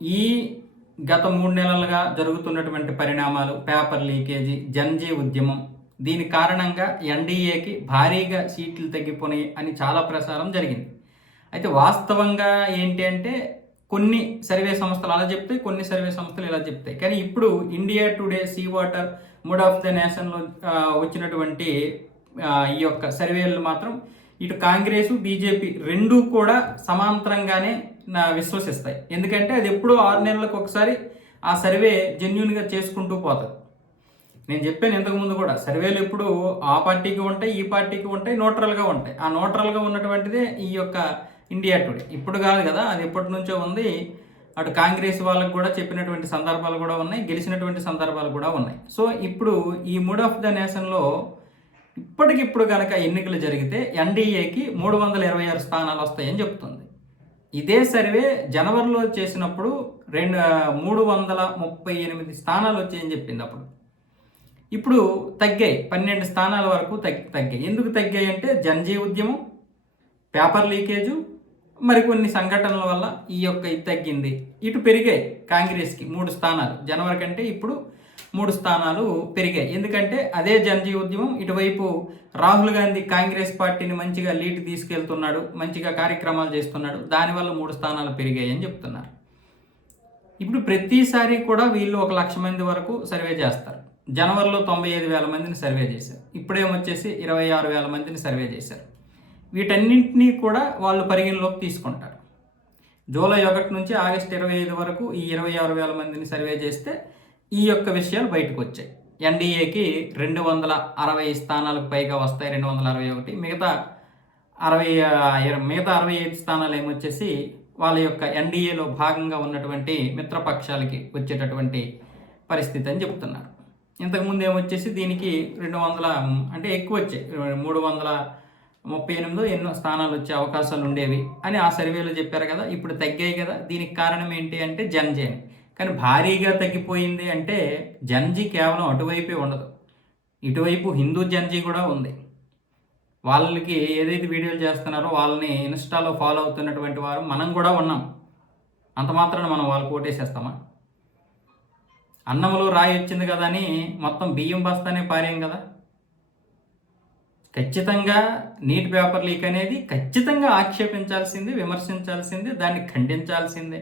ఈ గత 3 నెలలుగా జరుగుతున్నటువంటి పరిణామాలు, పేపర్ లీకేజీ, జన్జీ ఉద్యమం, దీని కారణంగా ఎన్డీఏకి భారీగా సీట్లు తగ్గిపోయినాయి అని చాలా ప్రచారం జరిగింది. అయితే వాస్తవంగా ఏంటి అంటే కొన్ని సర్వే సంస్థలు అలా చెప్తాయి, కొన్ని సర్వే సంస్థలు ఇలా చెప్తాయి. కానీ ఇప్పుడు India Today, C Voter, mood of the నేషన్లో వచ్చినటువంటి ఈ యొక్క సర్వేలు మాత్రం ఇటు కాంగ్రెస్, బీజేపీ రెండూ కూడా సమాంతరంగానే విశ్వసిస్తాయి. ఎందుకంటే అది ఎప్పుడూ 6 నెలలకు ఒకసారి ఆ సర్వే జెన్యున్గా చేసుకుంటూ పోతుంది. నేను చెప్పాను ఇంతకుముందు కూడా, సర్వేలు ఎప్పుడు ఆ పార్టీకి ఉంటాయి, ఈ పార్టీకి ఉంటాయి, న్యూట్రల్గా ఉంటాయి. ఆ న్యూట్రల్గా ఉన్నటువంటిదే ఈ యొక్క ఇండియా టుడే. ఇప్పుడు కాదు కదా, అది ఎప్పటి నుంచో ఉంది. అటు కాంగ్రెస్ వాళ్ళకు కూడా చెప్పినటువంటి సందర్భాలు కూడా ఉన్నాయి, గెలిచినటువంటి సందర్భాలు కూడా ఉన్నాయి. సో ఇప్పుడు ఈ మూడ్ ఆఫ్ ద నేషన్లో ఇప్పటికిప్పుడు కనుక ఎన్నికలు జరిగితే ఎన్డీఏకి 326 స్థానాలు వస్తాయని చెప్తుంది. ఇదే సర్వే జనవరిలో చేసినప్పుడు 338 స్థానాలు వచ్చాయని చెప్పింది అప్పుడు. ఇప్పుడు తగ్గాయి, 12 స్థానాల వరకు తగ్గాయి. ఎందుకు తగ్గాయి అంటే జన్జీ ఉద్యమం, పేపర్ లీకేజు, మరికొన్ని సంఘటనల వల్ల ఈ యొక్క ఇది తగ్గింది. ఇటు పెరిగాయి కాంగ్రెస్కి 3 స్థానాలు, జనవరి కంటే ఇప్పుడు 3 స్థానాలు పెరిగాయి. ఎందుకంటే అదే జన్జీ ఉద్యమం, ఇటువైపు రాహుల్ గాంధీ కాంగ్రెస్ పార్టీని మంచిగా లీడ్ తీసుకెళ్తున్నాడు, మంచిగా కార్యక్రమాలు చేస్తున్నాడు, దానివల్ల 3 స్థానాలు పెరిగాయి అని చెప్తున్నారు. ఇప్పుడు ప్రతిసారి కూడా వీళ్ళు 1,00,000 మంది వరకు సర్వే చేస్తారు. జనవరిలో 95,000 మందిని సర్వే చేశారు, ఇప్పుడేమొచ్చేసి 26,000 మందిని సర్వే చేశారు. వీటన్నింటినీ కూడా వాళ్ళు పరిగణలోకి తీసుకుంటారు. జూలై 1 నుంచి ఆగస్టు 25 వరకు ఈ 26,000 మందిని సర్వే చేస్తే ఈ యొక్క విషయాలు బయటకు వచ్చాయి. ఎన్డీఏకి 260 స్థానాలకు పైగా వస్తాయి, 261. మిగతా 65 స్థానాలు ఏమొచ్చేసి వాళ్ళ యొక్క ఎన్డీఏలో భాగంగా ఉన్నటువంటి మిత్రపక్షాలకి వచ్చేటటువంటి పరిస్థితి అని చెప్తున్నారు. ఇంతకుముందు ఏమొచ్చేసి దీనికి 200 అంటే ఎక్కువ వచ్చాయి, 338 ఎన్నో స్థానాలు వచ్చే అవకాశాలు ఉండేవి అని ఆ సర్వేలో చెప్పారు కదా. ఇప్పుడు తగ్గాయి కదా, దీనికి కారణం ఏంటి అంటే జన్జీ అని. కానీ భారీగా తగ్గిపోయింది అంటే జన్జీ కేవలం అటువైపే ఉండదు, ఇటువైపు హిందూ జన్జీ కూడా ఉంది. వాళ్ళకి ఏదైతే వీడియోలు చేస్తున్నారో వాళ్ళని ఇన్స్టాలో ఫాలో అవుతున్నటువంటి వారు మనం కూడా ఉన్నాం. అంత మాత్రాన మనం వాళ్ళకి ఓటేసేస్తామా? అన్నంలో రాయి వచ్చింది కదా అని మొత్తం బియ్యం బస్తానే పారేం కదా. ఖచ్చితంగా నీట్ పేపర్ లీక్ అనేది ఖచ్చితంగా ఆక్షేపించాల్సిందే, విమర్శించాల్సిందే, దాన్ని ఖండించాల్సిందే.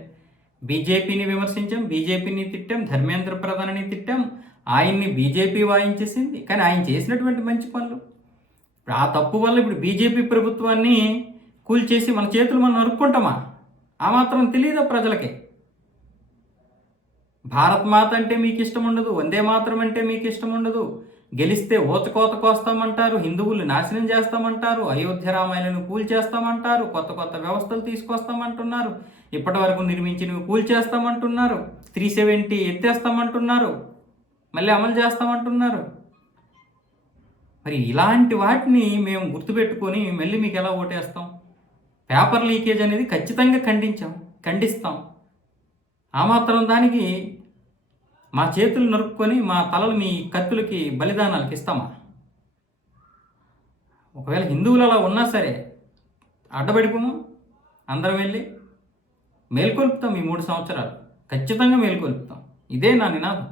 బీజేపీని విమర్శించాం, బీజేపీని తిట్టాం, ధర్మేంద్ర ప్రధాని తిట్టాం, ఆయన్ని బీజేపీ వాయించేసింది. కానీ ఆయన చేసినటువంటి మంచి పనులు, ఆ తప్పు వల్ల ఇప్పుడు బీజేపీ ప్రభుత్వాన్ని కూల్చేసి మన చేతులు మనం నరుక్కుంటామా? ఆ మాత్రం తెలియదా ప్రజలకి? భారత్ మాత అంటే మీకు ఇష్టం ఉండదు, వందే మాత్రం అంటే మీకు ఇష్టం ఉండదు, గెలిస్తే ఓచకోత కోస్తామంటారు, హిందువులు నాశనం చేస్తామంటారు, అయోధ్య రామాయణను కూల్చేస్తామంటారు, కొత్త కొత్త వ్యవస్థలు తీసుకొస్తామంటున్నారు, ఇప్పటి వరకు నిర్మించినవి కూల్చేస్తామంటున్నారు, 370 ఎత్తేస్తామంటున్నారు, మళ్ళీ అమలు చేస్తామంటున్నారు. మరి ఇలాంటి వాటిని మేము గుర్తుపెట్టుకొని మళ్ళీ మీకు ఎలా ఓటేస్తాం? పేపర్ లీకేజ్ అనేది ఖచ్చితంగా ఖండిస్తాం. ఆ మాత్రం దానికి మా చేతులు నరుక్కొని మా తలలు మీ కత్తులకి బలిదానాలకు ఇస్తామా? ఒకవేళ హిందువులు అలా ఉన్నా సరే అడ్డబడిపోము, అందరం వెళ్ళి మేల్కొల్పుతాం. ఈ 3 సంవత్సరాలు ఖచ్చితంగా మేల్కొల్పుతాం. ఇదే నా నినాదం.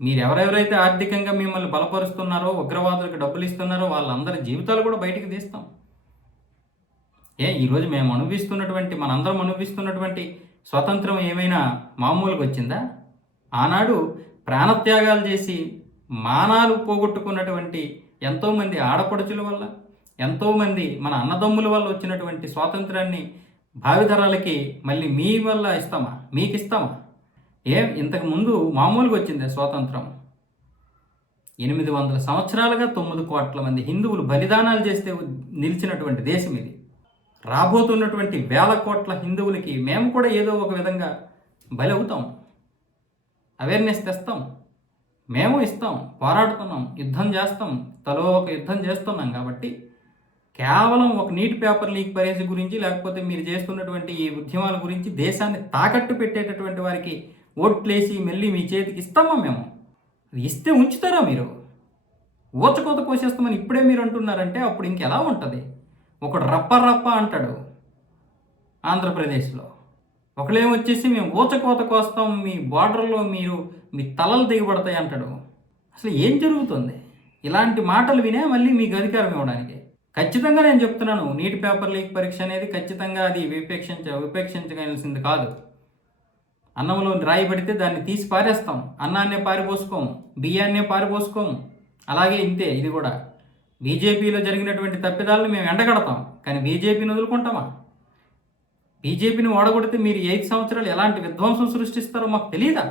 మీరు ఎవరెవరైతే ఆర్థికంగా మిమ్మల్ని బలపరుస్తున్నారో, ఉగ్రవాదులకు డబ్బులు ఇస్తున్నారో వాళ్ళందరి జీవితాలు కూడా బయటికి తీస్తాం. ఈరోజు మేము మనందరం అనుభవిస్తున్నటువంటి స్వతంత్రం ఏమైనా మామూలుగా వచ్చిందా? ఆనాడు ప్రాణత్యాగాలు చేసి మానాలు పోగొట్టుకున్నటువంటి ఎంతోమంది ఆడపడుచుల వల్ల, ఎంతోమంది మన అన్నదమ్ముల వల్ల వచ్చినటువంటి స్వాతంత్రాన్ని భావితరాలకి మళ్ళీ మీ వల్ల ఇస్తామా? మీకు ఇస్తామా? ఇంతకుముందు మామూలుగా వచ్చిందే స్వాతంత్రం? 800 సంవత్సరాలుగా 9 కోట్ల మంది హిందువులు బలిదానాలు చేస్తే నిలిచినటువంటి దేశం ఇది. రాబోతున్నటువంటి 1,000 కోట్ల హిందువులకి మేము కూడా ఏదో ఒక విధంగా బలి అవుతాం, అవేర్నెస్ తెస్తాం, మేము ఇస్తాం, పోరాడుతున్నాం, యుద్ధం చేస్తాం, తలో ఒక యుద్ధం చేస్తున్నాం. కాబట్టి కేవలం ఒక నీట్ పేపర్ లీక్ పరేసి గురించి, లేకపోతే మీరు చేస్తున్నటువంటి ఈ ఉద్యమాల గురించి దేశాన్ని తాకట్టు పెట్టేటటువంటి వారికి ఓట్లేసి మళ్ళీ మీ చేతికి ఇస్తామా మేము? అది ఇస్తే ఉంచుతారా మీరు? ఊచకోత కోసేస్తామని ఇప్పుడే మీరు అంటున్నారంటే అప్పుడు ఇంకెలా ఉంటుంది? ఒకడు రప్ప రప్ప అంటాడు ఆంధ్రప్రదేశ్లో, ఒకళ్ళేమొచ్చేసి మేము ఊచకోత కోస్తాం, మీ బార్డర్‌లో మీ తలలు దిగబడతాయి అంటాడు. అసలు ఏం జరుగుతుంది? ఇలాంటి మాటలు వినే మళ్ళీ మీకు అధికారం ఇవ్వడానికి. ఖచ్చితంగా నేను చెప్తున్నాను. నీట్ పేపర్ లీక్ పరీక్ష అనేది ఖచ్చితంగా అది విపేక్షించగలిసింది కాదు. అన్నంలో రాయి పడితే దాన్ని తీసి పారేస్తాం. అన్నాన్నే పారబోసుకోము, బియ్యాన్నే పారబోసుకోము. అలాగే ఇంతే ఇది కూడా. బీజేపీలో జరిగినటువంటి తప్పిదాలను మేము ఎండగడతాం. కానీ బీజేపీని వదులుకుంటామా? బీజేపీని ఓడగొడితే మీరు 5 సంవత్సరాలు ఎలాంటి విధ్వంసం సృష్టిస్తారో మాకు తెలీదా?